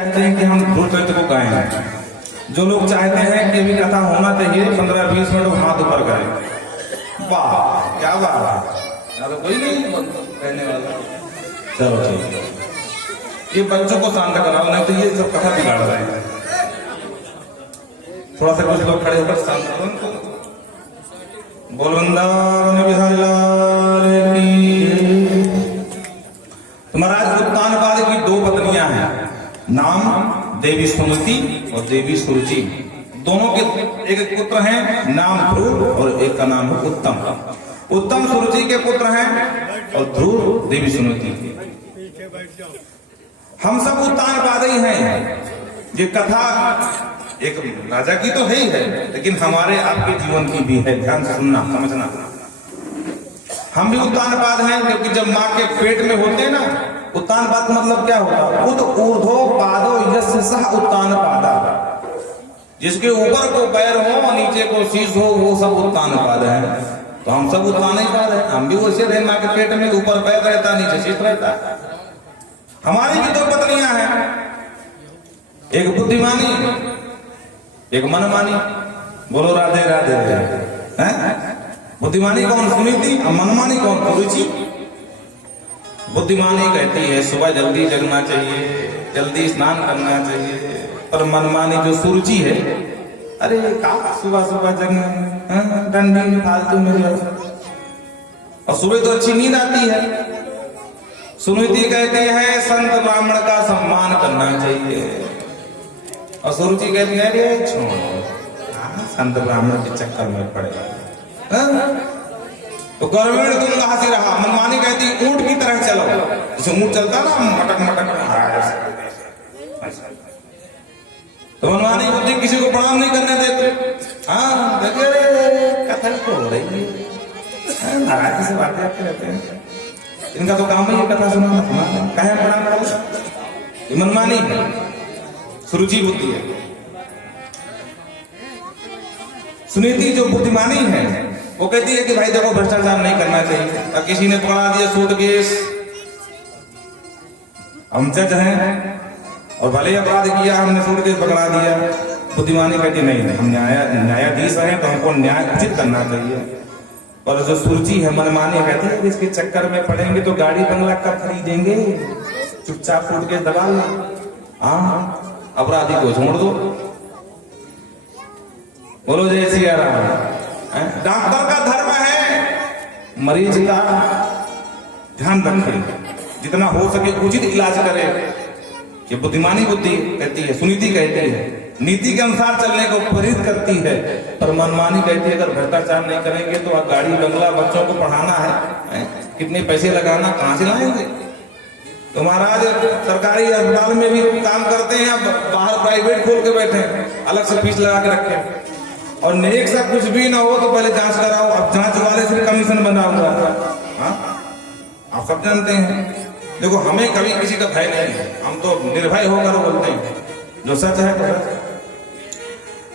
चाहते हैं कि हम ध्रुव चरित्र को गाएं। जो लोग चाहते हैं कि अभी कथा होना चाहिए 15-20 मिनट हाथ ऊपर करें। वाह क्या बात, तो कोई नहीं कहने वाला। चलो ठीक है, ये बच्चों को शांत कराओ, नहीं तो ये सब कथा बिगाड़ रहे हैं। थोड़ा सा कुछ लोग खड़े होकर शांत करो उनको। बोल वृंदावन बिहारी लाल की। तो महाराज उत्तानपाद की 2 पत्नियां हैं, नाम देवी सुमति और देवी सुरुचि। दोनों के एक पुत्र हैं, नाम ध्रुव, और एक का नाम है उत्तम। उत्तम सुरुचि के पुत्र हैं और ध्रुव देवी सुमति। हम सब उत्तानपाद ही हैं। ये कथा एक राजा की तो है ही है, लेकिन हमारे आपके जीवन की भी है। ध्यान से सुनना, समझना। हम भी उत्तानपाद हैं, क्योंकि जब माँ के पेट में होते हैं ना, उत्तानपाद का मतलब क्या होता है? उद ऊर्ध्व पादो यस्य सह उत्तानपादा। जिसके ऊपर को पैर हो, नीचे को शीश हो, वो सब उत्तानपाद है। तो हम सब उत्तानपाद है। हम भी वैसे रहे, माँ के पेट में ऊपर पैर रहता, नीचे शीश रहता। हमारी भी 2 पत्नियां हैं, एक बुद्धिमानी एक मनमानी। बोलो राधे राधे। हैं? बुद्धिमानी कौन? सुनीति। और मनमानी कौन? सुरुचि। बुद्धिमानी कहती है सुबह जल्दी जगना चाहिए, जल्दी स्नान करना चाहिए। पर मनमानी जो सुरुचि है, अरे कहा सुबह सुबह जगना, डंडी में फालतू में। और सुबह तो अच्छी नींद आती है। सुनीति कहती है संत ब्राह्मण का सम्मान करना चाहिए। और सुरुचि कहती है छोड़ो, संत ब्राह्मण के चक्कर में पड़ेगा। तो ग्रामीण तुम कहां से रहा? मनमानी कहती ऊंट की तरह चलो, जैसे ऊंट चलता ना, मटक मटक। तो मनमानी बुद्धि किसी को प्रणाम नहीं करने देते। हाँ कथा तो हो रही है, नाराज से बातें आते रहते हैं। इनका तो काम है ये कथा सुनाना, कहे प्रणाम करो। ये मनमानी है, सुरुचि बुद्धि है। सुनीति जो बुद्धिमानी है, वो कहती है कि भाई देखो भ्रष्टाचार नहीं करना चाहिए। और किसी ने पकड़ा दिया सूटकेस, हम जज हैं और भले अपराध किया, हमने सूटकेस पकड़ा दिया। बुद्धिमानी कहती नहीं, हम न्यायाधीश हैं, तो हमको न्याय उचित करना चाहिए। और जो सुरुचि है, मनमानी, कहती है इसके चक्कर में पड़ेंगे तो गाड़ी बंगला कब खरीदेंगे, चुपचाप सूटकेस दबा लो, हाँ अपराधी को छोड़ दो। बोलो जय सिया राम। डॉक्टर का धर्म है मरीज का ध्यान रखे, जितना हो सके उचित इलाज करे। ये बुद्धिमानी बुद्धि कहती है। सुनीति कहती है नीति के अनुसार चलने को प्रेरित करती है। पर मनमानी कहती है अगर भ्रष्टाचार नहीं करेंगे तो आप गाड़ी बंगला, बच्चों को पढ़ाना है, कितने पैसे लगाना, कहां से लाएंगे? तो महाराज सरकारी अस्पताल में भी काम करते हैं, बाहर प्राइवेट खोल के बैठे हैं, अलग से फीस लगा के रखे। और नेक सा कुछ भी ना हो तो पहले जांच कराओ। अब जांच वाले से कमीशन बना हुआ है, आप सब जानते हैं। देखो हमें कभी किसी का भय नहीं है, हम तो निर्भय होकर बोलते हैं जो सच है तो सच।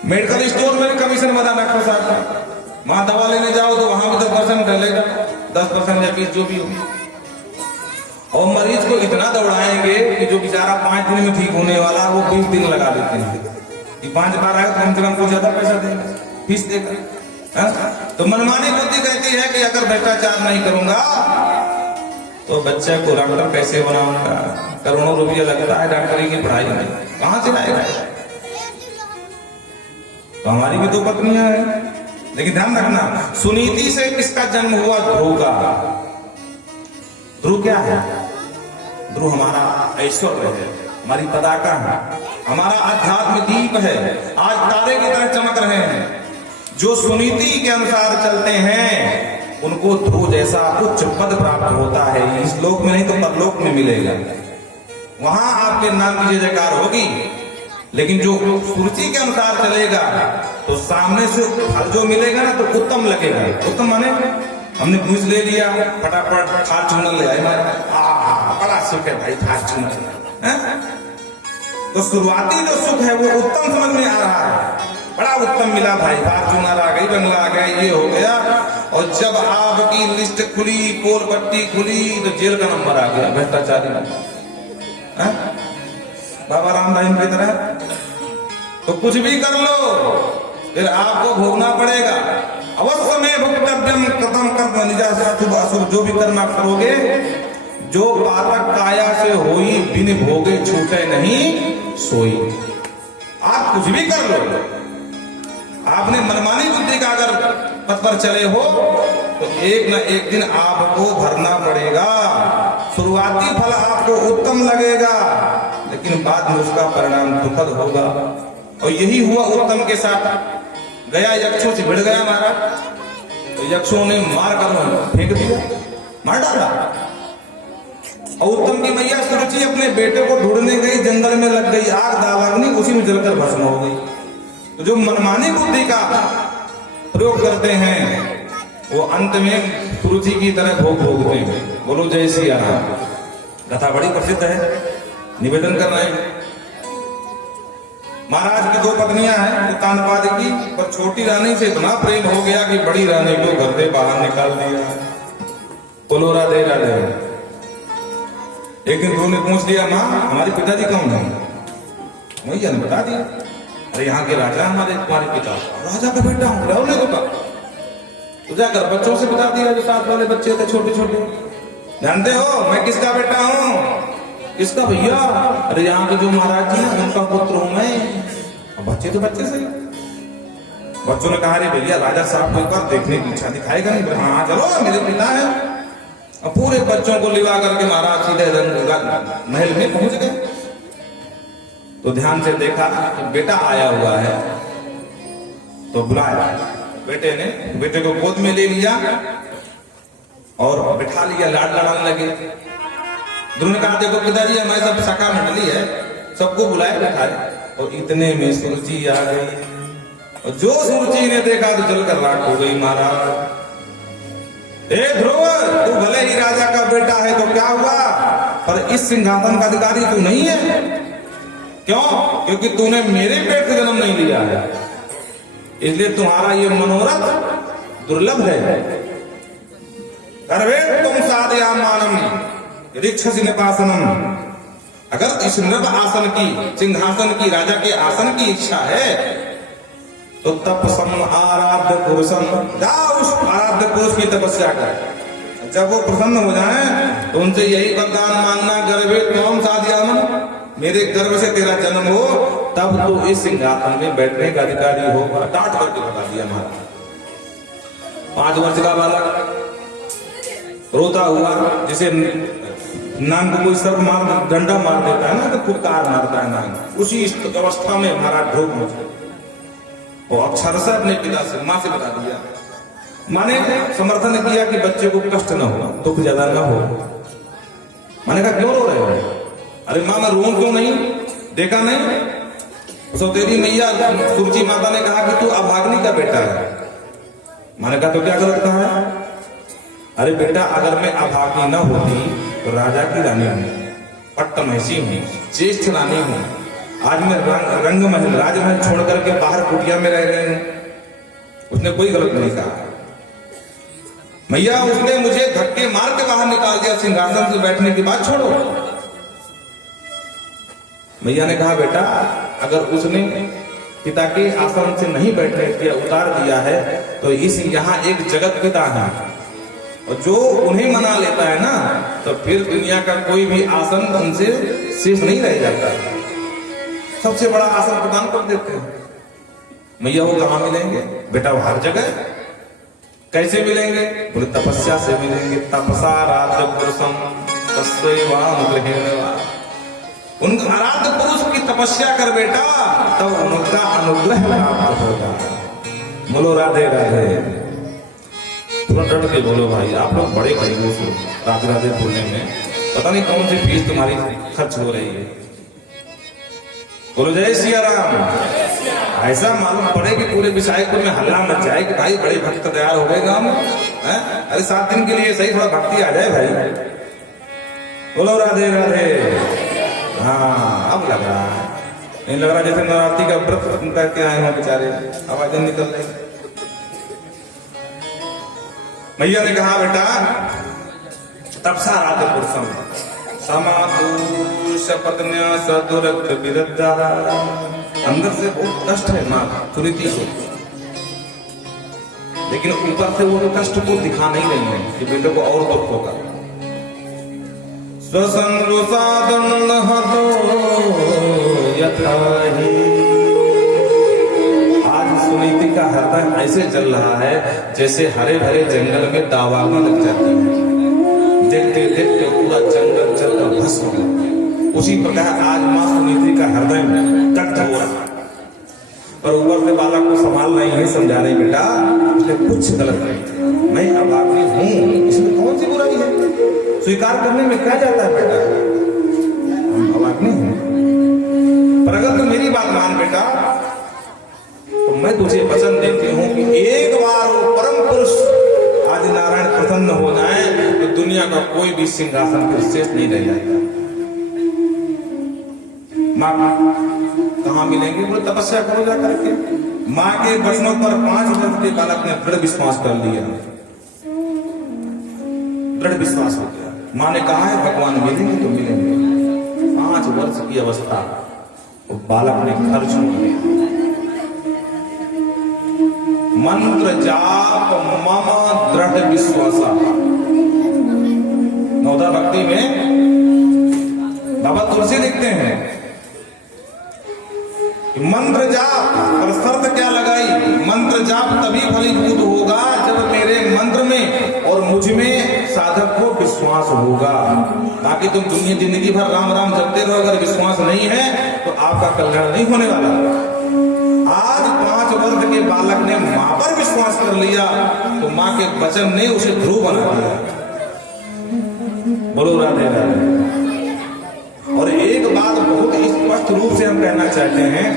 मेडिकल स्टोर में कमीशन बना डॉक्टर साहब का, वहां दवा लेने जाओ तो वहां भी 10% डलेगा, 10% या 20 जो भी हो। और मरीज को इतना दौड़ाएंगे कि जो बेचारा 5 दिन में ठीक होने वाला वो 20 दिन लगा देते हैं कि 5 बार आए तो कम से कम कुछ ज्यादा पैसा देगा, फीस देगा। तो मनमानी बुद्धि कहती है कि अगर भ्रष्टाचार नहीं करूंगा तो बच्चे को डॉक्टर कैसे बनाऊंगा? करोड़ों रुपया लगता है डॉक्टरी की पढ़ाई में, कहां से लाएगा? तो हमारी भी 2 पत्नियां हैं, लेकिन ध्यान रखना सुनीति से किसका जन्म हुआ? ध्रुव का। ध्रुव क्या है? ध्रुव हमारा ऐश्वर्य है, हमारी पताका है, हमारा आध्यात्म दीप है। आज तारे की तरह चमक रहे हैं। जो सुनीति के अनुसार चलते हैं उनको ध्रुव जैसा उच्च पद प्राप्त होता है। इस लोक में नहीं तो परलोक में मिलेगा, वहां आपके नाम की जय जयकार होगी। लेकिन जो सुरुचि के अनुसार चलेगा तो सामने से फल जो मिलेगा ना तो उत्तम लगेगा। उत्तम माने हमने घूस ले लिया, फटाफट फॉर्च्यूनर ले आए, बड़ा सुख है भाई फॉर्च्यूनर। तो शुरुआती जो सुख है वो उत्तम समझ में आ रहा है, बड़ा उत्तम मिला भाई, फॉर्च्यूनर आ गई, बंगला आ गया, ये हो गया। और जब आपकी लिस्ट खुली, पोल पट्टी खुली, तो जेल का नंबर आ गया भ्रष्टाचारी। बाबा राम रहीम की तरह, तो कुछ भी कर लो फिर आपको भोगना पड़ेगा। अवश्य में भुक्तव्यम कृतम कर्म निजा शुभ अशुभ, जो भी करना करोगे, जो पातक काया से होई बिन भोगे छूटे नहीं सोई। आप कुछ भी कर लो, आपने मनमानी बुद्धि का अगर पथ पर चले हो तो एक न एक दिन आपको भरना पड़ेगा। शुरुआती फल आपको उत्तम लगेगा, लेकिन बाद में उसका परिणाम दुखद होगा। और यही हुआ उत्तम के साथ। गया यक्षों से भिड़ गया महाराज, तो यक्षों ने मार कर फेंक दिया, मार डाला। और उत्तम की मैया सुरुचि अपने बेटे को ढूंढने गई, जंगल में लग गई आग, दावाग्नि उसी में जलकर भस्म हो गई। तो जो मनमानी बुद्धि का प्रयोग करते हैं वो अंत में सुरुचि की तरह भोग भोगते हैं। बोलो जय सिया राम। कथा बड़ी प्रसिद्ध है, निवेदन कर रहे हैं। महाराज की 2 पत्नियां हैं, तानपाद की, पर छोटी रानी से इतना प्रेम हो गया कि बड़ी रानी को घर से बाहर निकाल दिया। बोलो राधे राधे। एक दिन उन्होंने पूछ लिया, माँ हमारे पिताजी कौन है? मैया ने बता दिया, अरे यहाँ के राजा हमारे तुम्हारे पिता। राजा का बेटा हूँ, राहुल ने बता। तो जाकर बच्चों से बता दिया, जो साथ वाले बच्चे थे छोटे छोटे, जानते हो मैं किसका बेटा हूँ? किसका भैया? अरे यहाँ के जो महाराज जी हैं उनका पुत्र हूं मैं। बच्चे तो बच्चे से बच्चों ने कहा, अरे भैया राजा साहब को एक बार देखने की इच्छा दिखाएगा नहीं? हाँ चलो मेरे पिता है। अब पूरे बच्चों को लिवा करके महाराज सीधे महल में पहुंच गए। तो ध्यान से देखा कि बेटा आया हुआ है, तो बुलाया। बेटे ने बेटे को गोद में ले लिया और बिठा लिया, लाड लड़ाने लगे। दोनों ने कहा, देखो पिताजी हमारे सब शाखा मंडली है, सबको बुलाए बैठाए। और इतने में सुरुचि आ गई, और जो सुरुचि ने देखा तो जलकर राख हो गई। महाराज, ए ध्रुव, तू भले ही राजा का बेटा है तो क्या हुआ, पर इस सिंहासन का अधिकारी तू नहीं है। क्यों? क्योंकि तूने मेरे पेट से जन्म नहीं लिया है, इसलिए तुम्हारा ये मनोरथ दुर्लभ है। कर्वे तुम साधया मानम ऋक्षसि निपासनम। अगर इस नृप आसन की, सिंहासन की, राजा के आसन की इच्छा है तो तपसम आराध्य पुरुषम, जाओ उस आराध्य पुरुष की तपस्या कर। जब वो प्रसन्न हो जाएं तो उनसे यही वरदान मांगना, गर्भे त्वं साधयामि, मेरे गर्भ से तेरा जन्म हो, तब तो इस सिंहासन में बैठने का अधिकारी होगा। डांट करके बता दिया महाराज। 5 वर्ष का बालक रोता हुआ, जिसे नांग को कोई सर्प मार डंडा मार देता है ना, तो फुटकार मारता है नांग, उसी अवस्था में महाराज ढोक मुझे। वो अक्षरशः अपने पिता से, माँ से बता दिया। माने समर्थन किया कि बच्चे को कष्ट न हो, दुख ज्यादा न हो। मैंने कहा क्यों रो रहे हो? अरे माँ मैं रोऊं क्यों नहीं? देखा नहीं? तो तेरी मैया सुरुचि माता ने कहा कि तू अभाग्नि का बेटा है। मैंने कहा तो क्या गलत कहा है? अरे बेटा, अगर मैं अभागी न होती तो राजा की रानी हूँ, पट्टमहिषी हूँ, ज्येष्ठ रानी हूँ। आज मैं रंग महल, राजमहल छोड़ करके बाहर कुटिया में रह गए हूँ। उसने कोई गलत नहीं कहा। मैया उसने मुझे धक्के मार के बाहर निकाल दिया, सिंहासन से बैठने की बात छोड़ो। मैया ने कहा, बेटा अगर उसने पिता के आसन से नहीं बैठने दिया, उतार दिया है, तो इस यहाँ एक जगत पिता है, और जो उन्हें मना लेता है ना, तो फिर दुनिया का कोई भी आसन उनसे शेष नहीं रह जाता, सबसे बड़ा आसन प्रदान कर देते हैं। मैया वो कहाँ मिलेंगे? बेटा वो हर जगह। कैसे मिलेंगे? बोले तपस्या से मिलेंगे। तपसा आराध्य पुरुषम तस्यैवाम गृहेण। उन आराध्य पुरुष की तपस्या कर बेटा, तब उनका अनुग्रह प्राप्त होगा। बोलो राधे राधे। थोड़ा डट के बोलो भाई, आप लोग बड़े कंजूस हो राधे राधे बोलने में। पता नहीं कौन सी फीस तुम्हारी खर्च हो रही है। बोलो जय सिया राम। ऐसा मालूम पड़े कि पूरे विशायपुर में हल्ला मच जाए कि भाई बड़े भक्त तैयार हो गए गांव में। अरे 7 दिन के लिए सही थोड़ा भक्ति आ जाए भाई। बोलो राधे राधे। हाँ अब लग रहा है, नहीं लग रहा जैसे नवरात्रि का व्रत करके आए हो बेचारे, आवाजें निकल रही। मैया ने कहा, बेटा तपसा आराध्य पुरुषम, समातु शपथन्या सदुरक्त विरद्धा। अंदर से बहुत कष्ट है माँ सुनीति को, लेकिन ऊपर से वो कष्ट को दिखा नहीं रही है कि बेटे को और दुख होगा। आज सुनीति का हृदय ऐसे जल रहा है जैसे हरे भरे जंगल में दावाग्नि लग जाती है, देखते देखते पूरा जंगल जलकर भस्म हो गया। उसी प्रकार आज मां सुनीति का हृदय दग्ध हो रहा है, पर ऊपर से बालक को संभाल रही है, समझा रही बेटा उसने कुछ गलत नहीं, मैं अब आदमी हूं, इसमें कौन सी बुराई है, स्वीकार करने में क्या जाता है बेटा, हम अब आदमी हूं। पर अगर तू मेरी बात मान बेटा तो मैं तुझे वचन देती हूं कि एक बार वो परम पुरुष आदि नारायण प्रसन्न हो जाए तो दुनिया का कोई भी सिंहासन फिर शेष नहीं रह जाएगा। माँ कहाँ मिलेंगे, बोले तपस्या करो जा करके। माँ के वचनों पर 5 वर्ष के बालक ने दृढ़ विश्वास कर लिया, दृढ़ विश्वास हो गया। माँ ने कहा है भगवान मिलेंगे तो मिलेंगे। 5 वर्ष की अवस्था तो बालक ने घर छोड़ दिया। मंत्र जाप मम दृढ़ विश्वासा। नवदा भक्ति में बाबा तुलसी लिखते हैं मंत्र जाप, और शर्त क्या लगाई, मंत्र जाप तभी फलीभूत होगा जब मेरे मंत्र में और मुझ में साधक को विश्वास होगा। ताकि तुम दुनिया जिंदगी भर राम राम जपते रहो, अगर विश्वास नहीं है तो आपका कल्याण नहीं होने वाला। आज 5 वर्ष के बालक ने मां पर विश्वास कर लिया तो मां के वचन ने उसे ध्रुव बना दिया। बोलो राधे राधे। और एक बात बहुत स्पष्ट रूप से हम कहना चाहते हैं,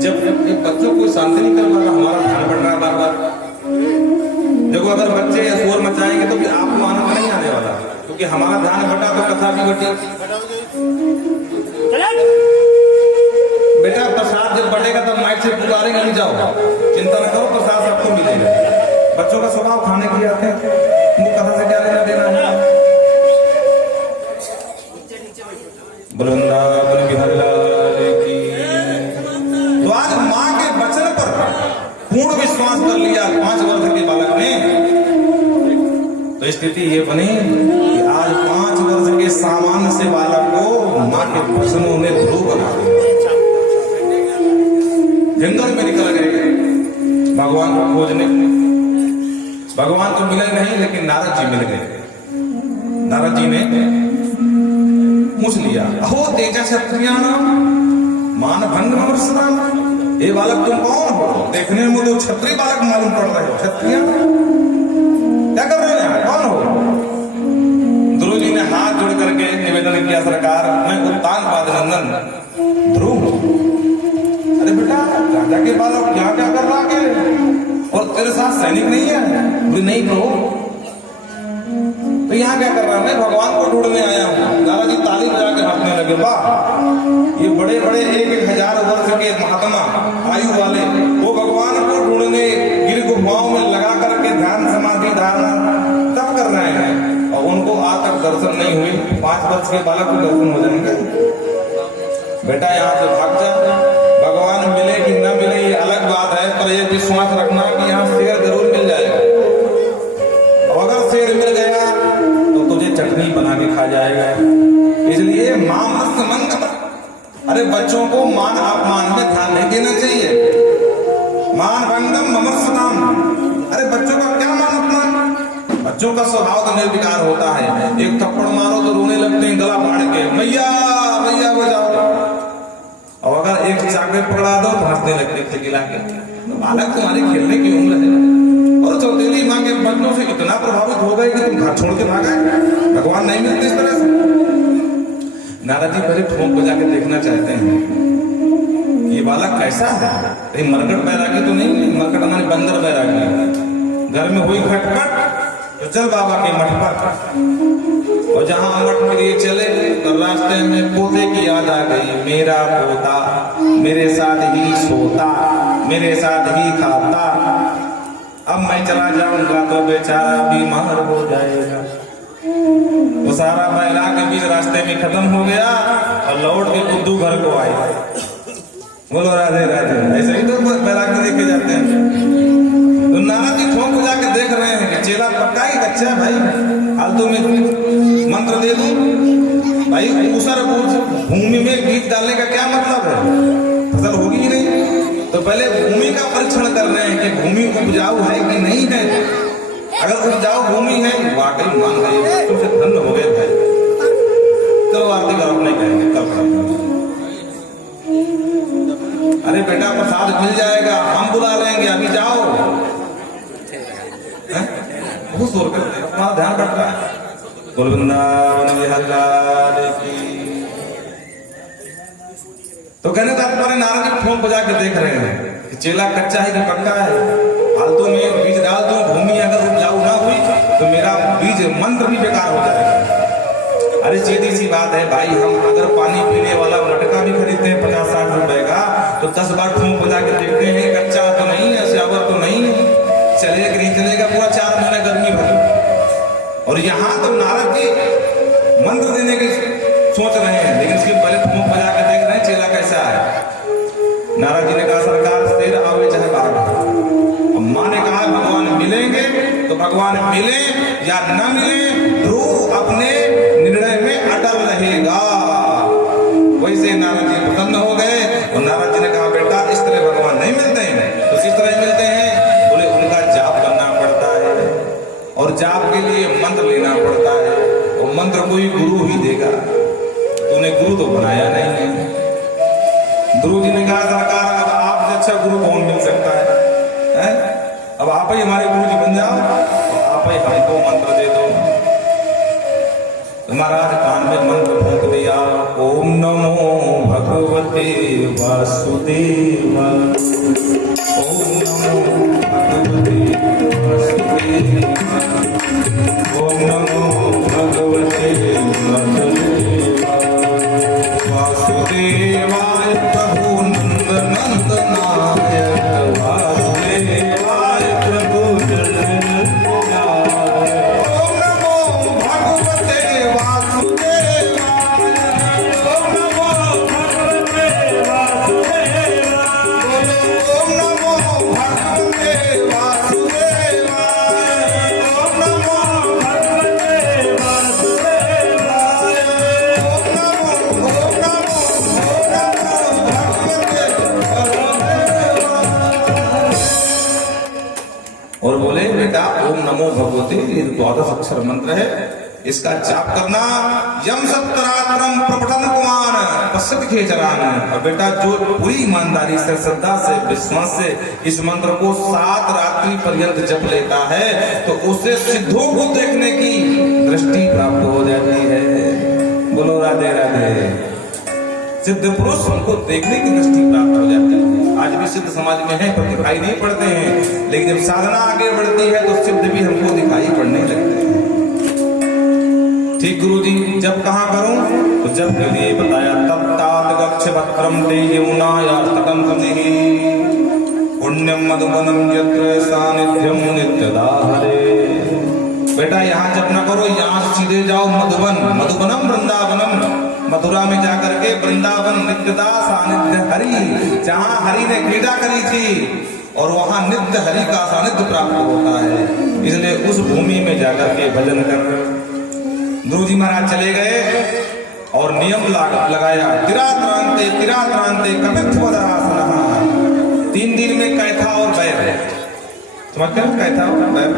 जब एक बच्चों को शांति नहीं कर पा रहा, हमारा ध्यान बढ़ रहा है बार बार। देखो अगर बच्चे या शोर मचाएंगे तो भी आपको आनंद नहीं आने वाला, क्योंकि हमारा ध्यान बटा तो कथा भी बटी। बेटा प्रसाद जब बढ़ेगा तब माइक से पुकारेंगे नहीं जाओ, चिंता न करो प्रसाद सबको मिलेगा। बच्चों का स्वभाव खाने के लिए आते हैं, कथा से क्या लेना देना है। वृंदावन बिहारी लाल की। तो आज मां के वचन पर पूर्ण विश्वास कर लिया 5 वर्ष के बालक ने, तो स्थिति ये बनी कि आज 5 वर्ष के सामान्य से बालक को मां के वचनों ने ध्रुव बना दिया। जंगल में निकल गए भगवान को खोजने। भगवान तो मिले नहीं, लेकिन नारद जी मिल गए। नारद जी ने पूछ लिया, अहो तेजा क्षत्रियाणाम मान भंग ममर्षणाम। ये बालक तुम कौन हो? देखने में तो क्षत्रिय बालक मालूम पड़ रहे हो। क्षत्रिय क्या कर रहे हो यहाँ, कौन हो? ध्रुव जी ने हाथ जोड़ करके निवेदन किया, सरकार मैं उत्तानपाद नंदन ध्रुव। अरे बेटा राजा के बालक यहाँ क्या कर रहा है, और तेरे साथ सैनिक नहीं है? नहीं प्रभु। तो यहाँ क्या कर रहा है? मैं भगवान को ढूंढने आया हूँ। दादाजी ताली बजा के हंसने लगे, वाह ये बड़े बड़े 1,000 वर्ष के महात्मा आयु वाले वो भगवान को ढूंढने गिर गुफाओं में लगा करके ध्यान समाधि धारणा तब कर रहे हैं, और उनको आज तक दर्शन नहीं हुए। 5 वर्ष के बालक को दर्शन हो जाएंगे? बेटा यहाँ से भाग जा। भगवान मिले कि न मिले ये अलग बात है, पर ये विश्वास रखना कि यहाँ शेर जरूर मिल जाएगा। और अगर शेर मिल गया तो तुझे चटनी बना के खा जाएगा। इसलिए मां मस्त मंद। अरे बच्चों को मान अपमान में ध्यान नहीं देना चाहिए। मान भंगम ममर्षणाम। अरे बच्चों का क्या मान अपमान? बच्चों का स्वभाव तो निर्विकार होता है। एक थप्पड़ मारो तो रोने लगते हैं गला फाड़ के, मैया मैया बजाओ। और अगर एक चाकलेट पकड़ा दो तो हंसने लगते खिला के। तो बालक तुम्हारी खेलने की उम्र है। और चौथेली माँ के बच्चों से इतना प्रभावित हो गए कि तुम घर छोड़ के भागे। भगवान नहीं मिलते इस तरह से। नारद जी पहले ठोंक बजा के देखना चाहते हैं ये बालक कैसा है। कहीं मरकट बैरागी तो नहीं? मरकट हमारी बंदर बैरागी। घर में हुई खटखट तो चल बाबा के मठ पर। और जहां मठ के लिए चले तो रास्ते में पोते की याद आ गई। मेरा पोता मेरे साथ ही सोता, मेरे साथ ही खाता। अब मैं चला जाऊंगा तो बेचारा बीमार हो जाएगा। वो सारा बैला के बीच रास्ते में खत्म हो गया और लौट के बुद्धू घर को आए। बोलो राधे राधे। ऐसे ही तो बैला के लेके जाते हैं। तो नारद जी ठोक बजा के देख रहे हैं कि चेला पक्का ही कच्चा है भाई, फालतू में मंत्र दे दूं भाई, ऊसर भूमि में बीज डालने का क्या मतलब है, फसल होगी ही नहीं। तो पहले भूमि का परीक्षण कर रहे हैं कि भूमि उपजाऊ है कि नहीं है। अगर उपजाऊ भूमि है वाकई मान गए तो फिर धन्य हो गए भाई। तो आरती करो, नहीं कहेंगे तब। अरे बेटा प्रसाद मिल जाएगा, हम बुला लेंगे, अभी जाओ। बहुत शोर करते हैं, अपना ध्यान रख रहा है। वृंदावन विहार की। तो कहने तात्पर्य नारद जी ठोक बजा के देख रहे हैं कि चेला कच्चा है कि पक्का है। फालतू में बीज डाल दूं, भूमि अगर उपजाऊ ना हुई तो मेरा बीज मंत्र भी बेकार हो जाएगा। अरे सीधी सी बात है भाई, हम अगर पानी पीने वाला मटका भी खरीदते हैं 50-60 रुपए का, तो 10 बार ठोक बजा के देखते हैं कच्चा तो नहीं है, श्यावर तो नहीं है, चलेगा कि नहीं चलेगा पूरा 4 महीने गर्मी भर। और यहाँ तो नारद जी मंत्र देने की सोच रहे हैं, लेकिन उसके पहले ठोक बजा के देख रहे हैं चेला कैसा है। नारद जी ने कहा सरकार शेर आवे चाहे बाघ। माँ ने कहा भगवान मिलेंगे तो भगवान मिले या न मिले, ध्रुव अपने निर्णय में अटल रहेगा। वैसे नारद जी प्रसन्न हो गए और नारद जी ने कहा बेटा इस तरह भगवान नहीं मिलते हैं, तो किस तरह मिलते हैं? बोले उनका जाप करना पड़ता है और जाप के लिए मंत्र लेना पड़ता है, और मंत्र कोई गुरु ही देगा, तूने गुरु तो बनाया नहीं है। गुरु जी ने कहा सरकार अब आपसे अच्छा गुरु कौन मिल सकता है? अब आप ही हमारे गुरु जी बन जाओ, आप ही हमको मंत्र दे दो। महाराज कान में मंत्र फूंक दिया, ओम नमो भगवते वासुदेवा, ओम नमो भगवते वासुदेवा, ओम नमो भगवते वासुदेवा, वासुदेवाय प्रभु नंद नंदनाय, वासुदेवाय प्रभु और बोले बेटा ओम नमो भगवते, ये 12 अक्षर मंत्र है, इसका जाप करना। यम सत्तरात्रम प्रपठन कुमार पश्चित खेचरान। और बेटा जो पूरी ईमानदारी से, श्रद्धा से, विश्वास से इस मंत्र को 7 रात्रि पर्यंत जप लेता है तो उसे सिद्धों को देखने की दृष्टि प्राप्त हो जाती है। बोलो राधे राधे। सिद्ध पुरुष हमको देखने की दृष्टि प्राप्त हो जाती है। आज भी सिद्ध समाज में है पर दिखाई नहीं पड़ते हैं, लेकिन जब साधना आगे बढ़ती है तो सिद्ध भी हमको दिखाई पड़ने लगते हैं। ठीक गुरु जी जब कहाँ करूं? तो जब के लिए बताया तब तात गच्छ वक्रम ते यमुनाया तटं सन्निहि, पुण्यम मधुबनम यत्र सानिध्यम नित्यदा हरे। बेटा यहाँ जब न करो, यहाँ सीधे जाओ मधुबन, मधुबनम वृंदावनम, मथुरा में जाकर के वृंदावन नित्यदा सानिध्य हरि, जहाँ हरि ने क्रीड़ा करी थी और वहां नित्य हरि का सानिध्य प्राप्त होता है, इसलिए उस भूमि में जाकर के भजन कर। गुरु जी महाराज चले गए और नियम लगाया, तिरात्रांते तिरात्रांते कपित्वदरासनः। 3 दिन में कैथा और बैर, समझते हैं कैथा और बैर,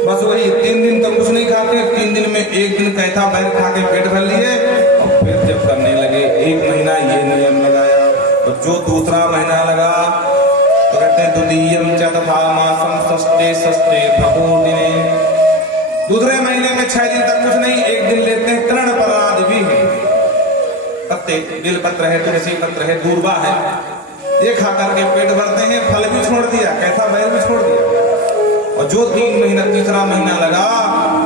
बस वही 3 दिन तो कुछ नहीं खाते, 3 दिन में 1 दिन कैथा बैर खा के पेट भर लिए और फिर जब करने लगे 1 महीना ये नियम लगाया। और जो दूसरा महीना लगा तो कहते हैं द्वितीयम च तथा मासम षष्ठे षष्ठे प्रबोधिने। दूसरे महीने में 6 दिन तक कुछ नहीं, 1 दिन लेते हैं तृण पराद भी है, पत्ते बिल पत्र है, तुलसी पत्र है, दूर्वा है, ये खा करके पेट भरते हैं। फल भी छोड़ दिया, कैथा बैर भी छोड़ दिया। और जो 3 महीना तीसरा महीना लगा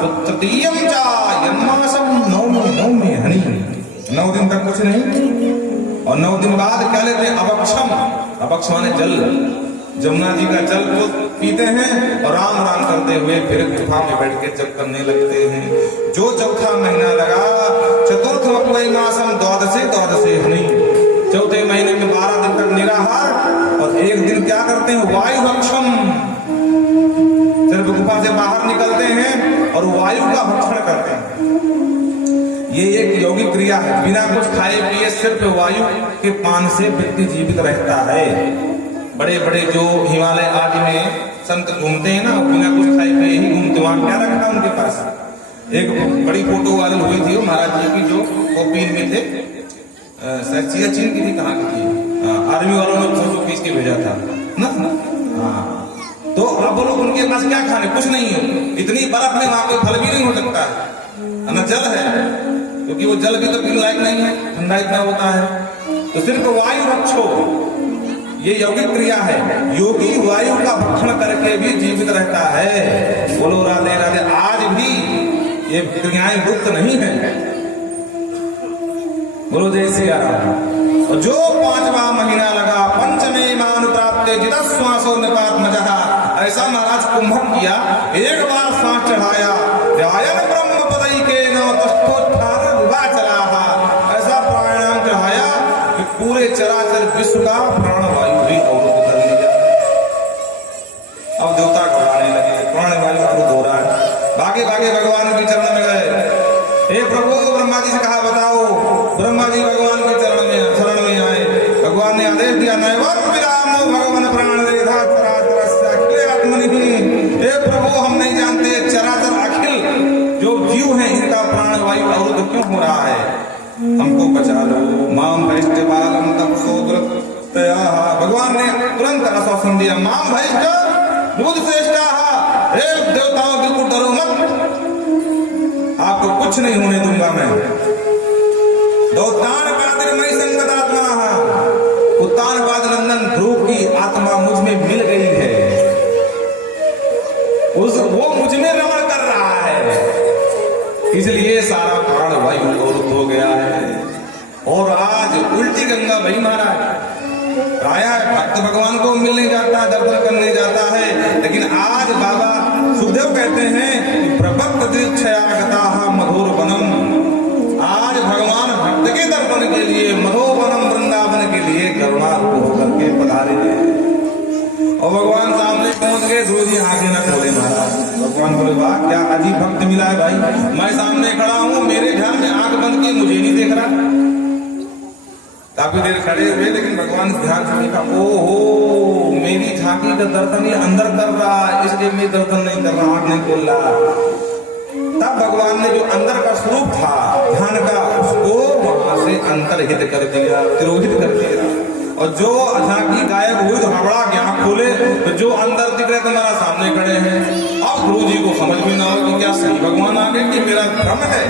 तो तृतीयम चा यन्मासम 9 हनी, 9 दिन तक कुछ नहीं। और 9 दिन बाद क्या लेते हैं? अभक्षम, अभक्ष माने जल, जमुना जी का जल को पीते हैं और राम राम करते हुए फिर गुफा में बैठ के जप करने लगते हैं। जो चौथा महीना लगा, चतुर्थ मासम द्वादशे हनी, चौथे महीने में 12 दिन तक निराहार और एक दिन क्या करते हैं, वायु भक्षण, सिर्फ गुफा से बाहर निकलते हैं और वायु का भक्षण करते हैं। ये एक यौगिक क्रिया है, बिना कुछ खाए पिए सिर्फ वायु के पान से व्यक्ति जीवित रहता है। बड़े बड़े जो हिमालय आदि में संत घूमते हैं ना, बिना कुछ खाए पिए ही घूमते, वहां क्या रखा उनके पास, एक बड़ी फोटो वायरल हुई थी वो महाराज जी की, जो कोपीन में थे, चीन की थी, कहाँ की थी, आर्मी वालों ने फोटो खींच के भेजा था ना। हाँ, तो अब वो लोग, उनके पास क्या खाने, कुछ नहीं है, इतनी बर्फ में वहां कोई फल भी नहीं हो सकता है ना, जल है, क्योंकि वो जल भी तो पीने लायक नहीं है, ठंडा इतना होता है। तो सिर्फ वायु रक्षो, ये यौगिक क्रिया है। योगी वायु का भक्षण करके भी जीवित रहता है। बोलो राधे राधे। आज भी ये क्रियाएं लुप्त नहीं है। बोलो जय सिया राम। और जो 5वां महीना लगा, पंचमे मान प्राप्त जिता श्वासो निपात मजहा, ऐसा महाराज कुंभक किया, एक बार सांस चढ़ाया, ध्यान ब्रह्म पदई के नव तस्थोत्थान विवाह चला, ऐसा प्राणायाम चढ़ाया कि पूरे चराचर विश्व का प्राणवायु भी अवरुद्ध कर लिया। अब देवता घबराने लगे, प्राणवायु अवरुद्ध हो रहा है, भागे भागे भगवान के चरण में गए। हे प्रभु, ब्रह्मा जी से कहा बताओ। ब्रह्मा जी भगवान के शरण में आए। भगवान ने आदेश दिया, नैवं विरामो भगवान प्राण रेधा चराचरस्य अखिल आत्मनि। हे प्रभु, हम नहीं जानते चराचर अखिल जो जीव हैं, इनका प्राणवायु अवरुद्ध क्यों हो रहा है, हमको बचा लो। माम भैष्ट बालम तप सोद्रतया, भगवान ने तुरंत आश्वासन दिया, माम भैष्ट बुद्ध श्रेष्ठा, हे देवताओं बिल्कुल डरो मत, आपको कुछ नहीं होने दूंगा मैं। दौतान कादिरमय संगतात्मा, उत्तानपाद नंदन ध्रुव की आत्मा मुझ में मिल गई है, वो मुझ में रमण कर रहा है, इसलिए सारा प्राण वायु अवरुद्ध हो गया है। और आज उल्टी गंगा बही महाराज आया, भक्त भगवान को मिलने जाता है, दर्शन करने जाता है, लेकिन आज बाबा सुखदेव कहते हैं, प्रभक्त दीक्षया मधुर वनम, आज भगवान भक्त के दर्शन के लिए मधुवनम वृंदावन के लिए करुणा होकर के पधारे हैं। और भगवान सामने पहुंच गए, ध्रुव जी आगे न खोले महाराज। भगवान बोले, वाह क्या अजीब भक्त मिला है भाई, मैं सामने खड़ा हूं, मेरे ध्यान में आंख बंद की, मुझे नहीं देख रहा। काफी देर खड़े हुए, लेकिन भगवान ध्यान से देखा, ओहो मेरी झांकी का दर्शन ये अंदर कर रहा है, इसलिए मैं दर्शन नहीं कर रहा, आंख नहीं खोल रहा। तब भगवान ने जो अंदर का स्वरूप था ध्यान का, उसको वहां से अंतर्हित कर दिया, तिरोहित कर दिया। और जो झांकी गायब हुई तो हबड़ा के आंख खोले, तो जो अंदर दिख रहे थे हमारा सामने खड़े हैं। अब गुरु जी को समझ में ना हो कि क्या सही भगवान आ गए कि मेरा भ्रम है,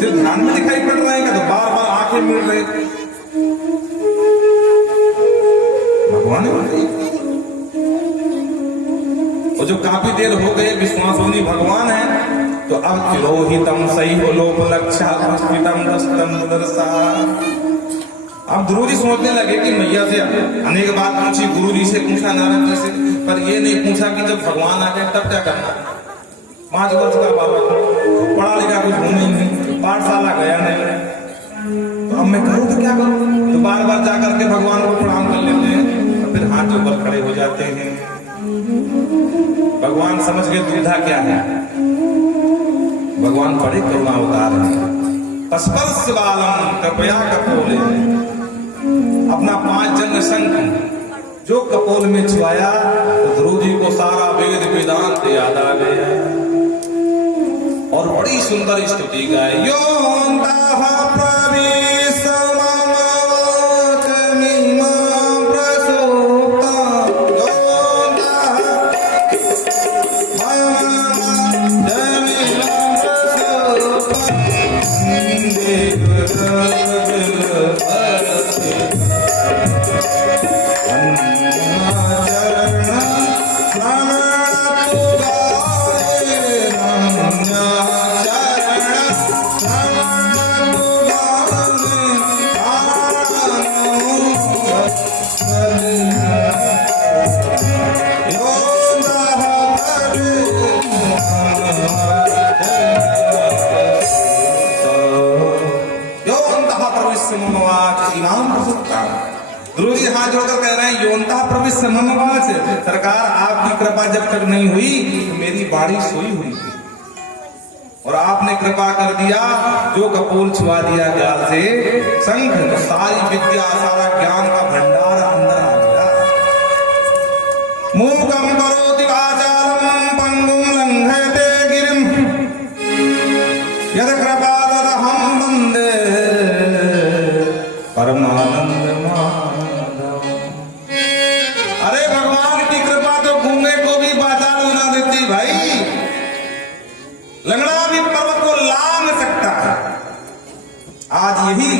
सिर्फ ध्यान में दिखाई पड़ रहा है कि तो बार बार आंखें मिल रही भगवान। और जो काफी देर हो गए विश्वास होनी भगवान है, तो अब तिरोहितम सही हो लोक लक्षा पुष्पितम दस्तम दर्शा। अब ध्रुव जी सोचने लगे कि मैया से अनेक बात पूछी, गुरु जी से पूछा, नारद जी से, पर ये नहीं पूछा कि जब भगवान आ गए तब क्या करना। 5 वर्ष का बाबा, पढ़ा लिखा कुछ हो नहीं, पाठशाला गया नहीं, तो अब मैं करूँ तो क्या करूँ। तो बार बार जाकर के भगवान को प्रणाम कर लेते हैं, फिर हाथ ऊपर खड़े हो जाते हैं। भगवान समझ गए दुविधा क्या है। भगवान बड़े करुणा अवतार हैं। स्पर्श बालम कृपया कपोले, अपना 5 जन्म शंख जो कपोल में छुआया, तो ध्रुव जी को सारा वेद वेदांत याद आ गया और बड़ी सुंदर स्तुति गाए। योऽन्तः प्रविश मम वाचमिमा प्रसूता, योऽन्तः मम जनिमा प्रसूता, प्रसुप्ताम। ध्रुव जी हाथ जोड़कर कह रहे हैं योनता प्रविश्य मम वाच। सरकार आपकी कृपा जब तक नहीं हुई तो मेरी बाड़ी सोई हुई थी और आपने कृपा कर दिया, जो कपूर छुआ दिया ज्ञान से संघ, सारी विद्या सारा ज्ञान का भंडार अंदर आ गया। मूकम करोति वाचालम पंगुम लंघयते गिरिम यद कृपादहं वन्दे परमानंद माधव। अरे भगवान की कृपा तो गूंगे को भी वाचाल बना देती भाई, लंगड़ा भी पर्वत को लांग सकता है। आज यही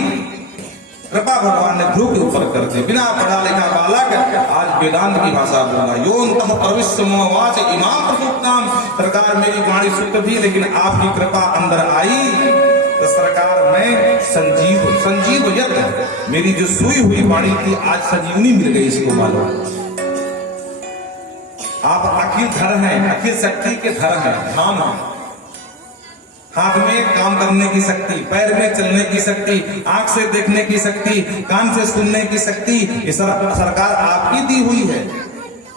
कृपा भगवान ने ध्रुव के ऊपर कर दी। बिना पढ़ा लिखा बालक आज वेदांत की भाषा बोला। योनतः प्रविश्य मम वाच इमाम प्रसुप्ताम। सरकार मेरी वाणी सुप्त थी लेकिन आपकी कृपा अंदर आई तो सरकार मैं संजीव यज्ञ, मेरी जो सोई हुई वाणी थी आज संजीवनी मिल गई। इसको मालूम आप अखिल धर हैं, अखिल शक्ति के धर हैं। नाम हाथ में काम करने की शक्ति, पैर में चलने की शक्ति, आंख से देखने की शक्ति, कान से सुनने की शक्ति, ये सरकार आपकी दी हुई है।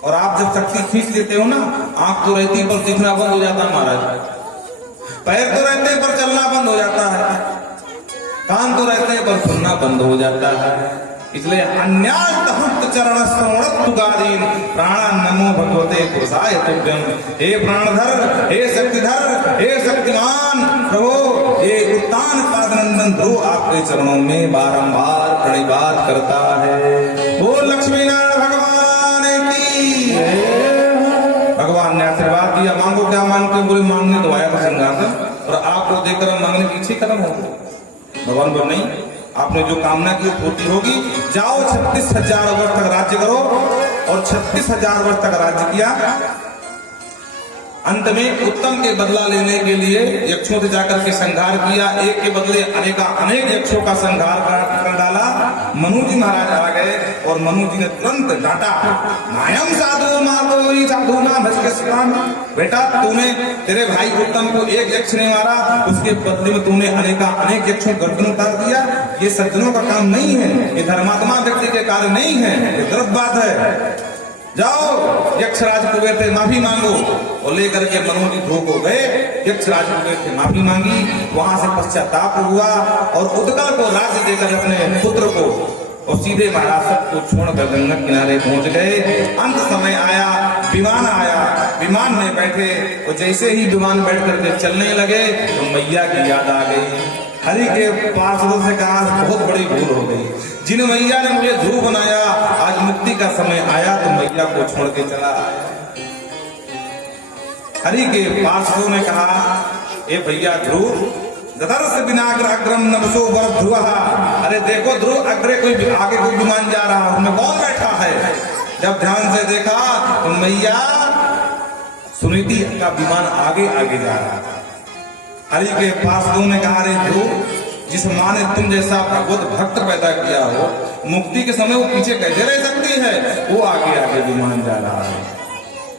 और आप जब शक्ति खींच लेते हो ना, आंख तो रहती पर दिखना बंद हो जाता है महाराज, पैर तो रहते पर चलना बंद हो जाता है, कान तो रहते पर सुनना बंद हो जाता है। इसलिए अन्यास्त चरण श्रवणत्वगादीन प्राणा नमो भगवते पुरुषाय तुभ्यम। हे प्राणधर, हे शक्तिधर, हे शक्तिमान प्रभु, ये उत्तान पादनंदन ध्रुव आपके चरणों में बारंबार प्रणिपात करता है। बोल लक्ष्मी नारायण भगवान की। भगवान ने आशीर्वाद दिया, मांगो क्या मांगते हो? बोले मांगने तो आया था सिंहासन और आपको देखकर मांगने की इच्छा खत्म हो गई। भगवान बोल नहीं, आपने जो कामना की पूर्ति होगी। जाओ 36,000 वर्ष तक राज्य करो। और 36,000 वर्ष तक राज्य किया। अंत में उत्तम के बदला लेने के लिए यक्षों से जाकर के संहार किया। एक के बदले अनेक यक्षों का संहार कर डाला। मनु जी महाराज आ गए और मनु जी ने तुरंत डांटा, नायम साधु माधुरी साधु नाम बेटा, तूने तेरे भाई उत्तम को एक यक्ष ने मारा, उसके बदले में तूने अनेक यक्षों गर्दन उतार दिया। ये सज्जनों का काम नहीं है, ये धर्मात्मा व्यक्ति के कार्य नहीं है, ये गलत बात है। जाओ यक्षराज कुबेर से माफी मांगो। और लेकर के मनु जी ध्रुव को गए, यक्षराज कुबेर से माफी मांगी। वहां से पश्चाताप हुआ और उत्कल को राज्य देकर अपने पुत्र को और सीधे महाराज को छोड़कर गंगा किनारे पहुंच गए। अंत समय आया, विमान आया, विमान में बैठे और जैसे ही विमान बैठ करके चलने लगे तो मैया की याद आ गई। हरि के पार्षदों से कहा बहुत बड़ी भूल हो गई, जिन मैया ने मुझे ध्रुव बनाया, आज मुक्ति का समय आया तो मैया को छोड़ के चला आया। हरि के पार्षदों ने कहा, ए भैया ध्रुव, ददर्श विनाग्रम नवसो वर ध्रुव। अरे देखो ध्रुव, अग्रे कोई आगे कोई विमान जा रहा है, उनमें कौन बैठा है? जब ध्यान से देखा तो मैया सुनीति का विमान आगे आगे जा रहा था। हरि के पार्षदों ने कहा, रे ध्रुव, जिस माँ ने तुम जैसा भगवत भक्त पैदा किया हो, मुक्ति के समय वो पीछे कैसे रह सकती है? वो आगे आगे विमान जा रहा है।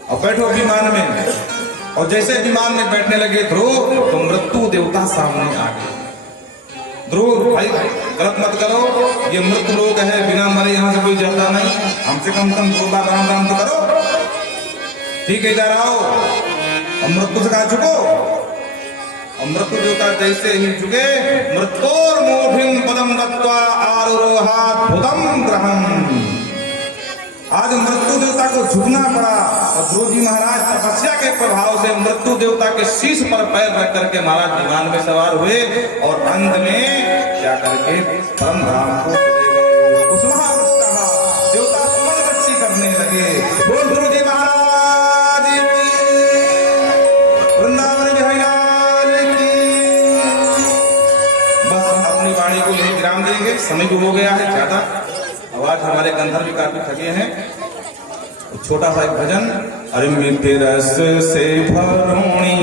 और बैठो विमान में। और जैसे विमान में बैठने लगे ध्रुव तो मृत्यु देवता सामने आ गए। ध्रुव भाई गलत मत करो, ये मृत लोग है, बिना मरे यहाँ से कोई जाता नहीं, हमसे कम ध्रुव बार राम राम तो करो। ठीक है, इधर आओ। और मृत्यु से कहा झुको। और मृत्यु देवता जैसे ही झुके, मृत्योर मूढ़िम पदम दत्वा आरोहात् भुतम ग्रहम। आज मृत्यु देवता को झुकना पड़ा और ध्रुव जी महाराज तपस्या के प्रभाव से मृत्यु देवता के शीश पर पैर रख करके महाराज विमान में सवार हुए और अंत में क्या करके परम धाम को चले गए। उस महावृष्टा देवता सुमन वृष्टि करने लगे। बोल ध्रुव जी महाराज वृंदावन बिहारी की। बस अपनी वाणी को यही विराम देंगे, समय भी हो गया है ज्यादा। आज हमारे गंधर्व भी काफी थके हैं। छोटा सा एक भजन, अरे मीठे रस से भरोणी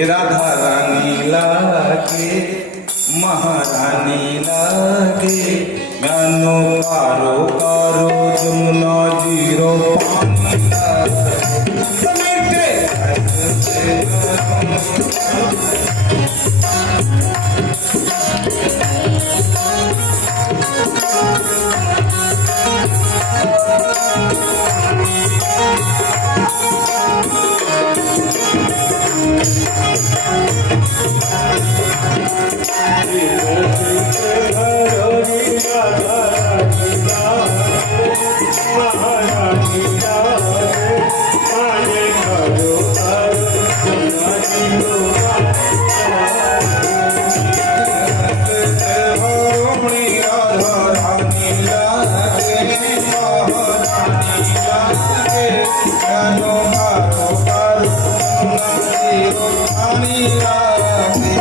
राधा रानी लागे, महारानी लागे, म्यानो कारो कारो जमुना जीरो पानी मीठे रस से भरोणी। महारानी लागे महारानी लागे जानो मारो पारो नारी रानी लागे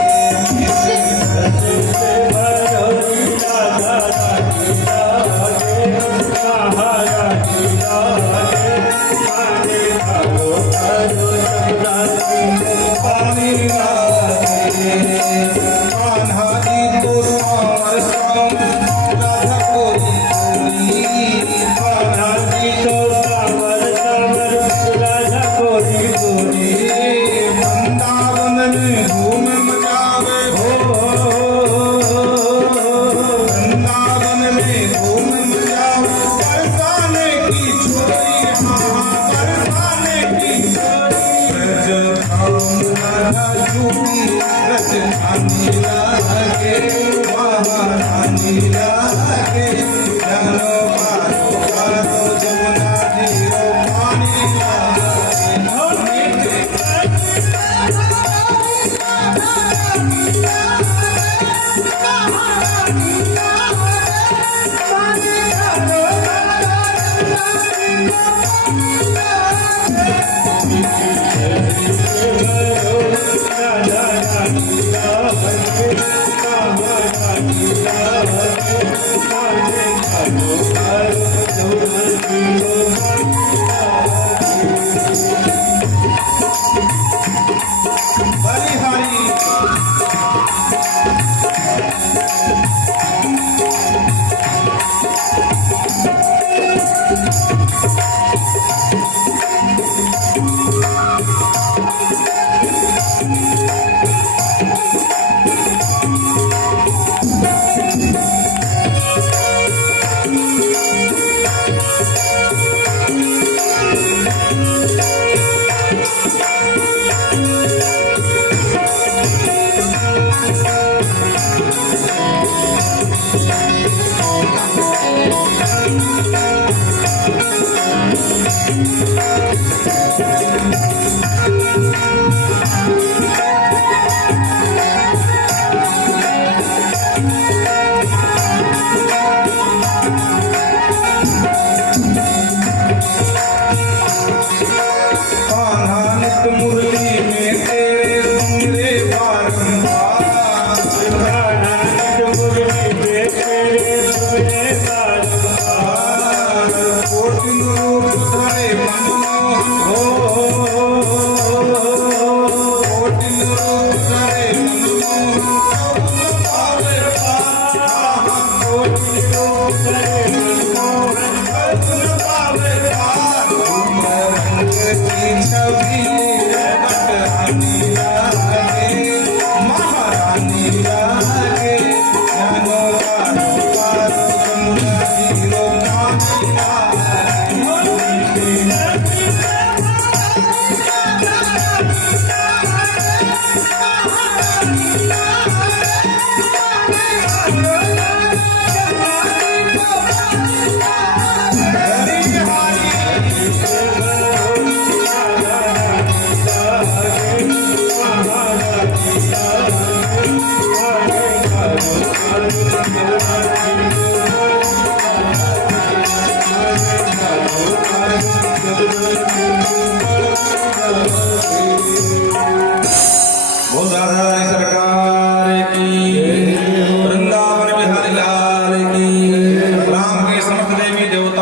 बोल राधा